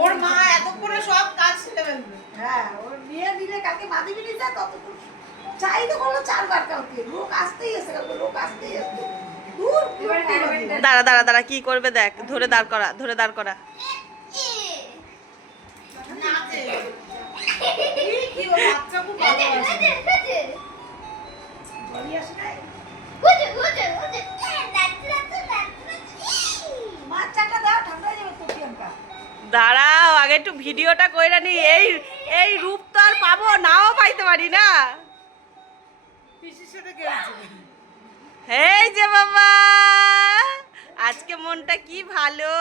ওর মা এতক্ষণে সব কাজ ছেড়ে ফেলবে। হ্যাঁ, ওর বিয়ে দিলে কালকে মাদি বিলি যা ততক্ষণ চাই তো করলো 4 বার কালকে। লোক আসতেই আছে, কালকে লোক আসতেই আছে। দূর এবার হ্যান্ডমেড দাঁড়া দাঁড়া দাঁড়া, কি করবে দেখ, ধরে দাঁড় করা, ধরে দাঁড় করা। নাচে। কি ও বাচ্চা খুব ভালোবাসে। বলি আসে নাই। বাচ্চাটা দাও, ঠান্ডা হয়ে যাবে তো প্রিয়াঙ্কা। দাঁড়াও, আগে একটু ভিডিওটা কইরা নি। এই এই রূপ তো আর পাবো নাও, পাইতে পারি না। পিসির সাথে খেলছে। এই যে বাবা, আজকে মনটা কি ভালো।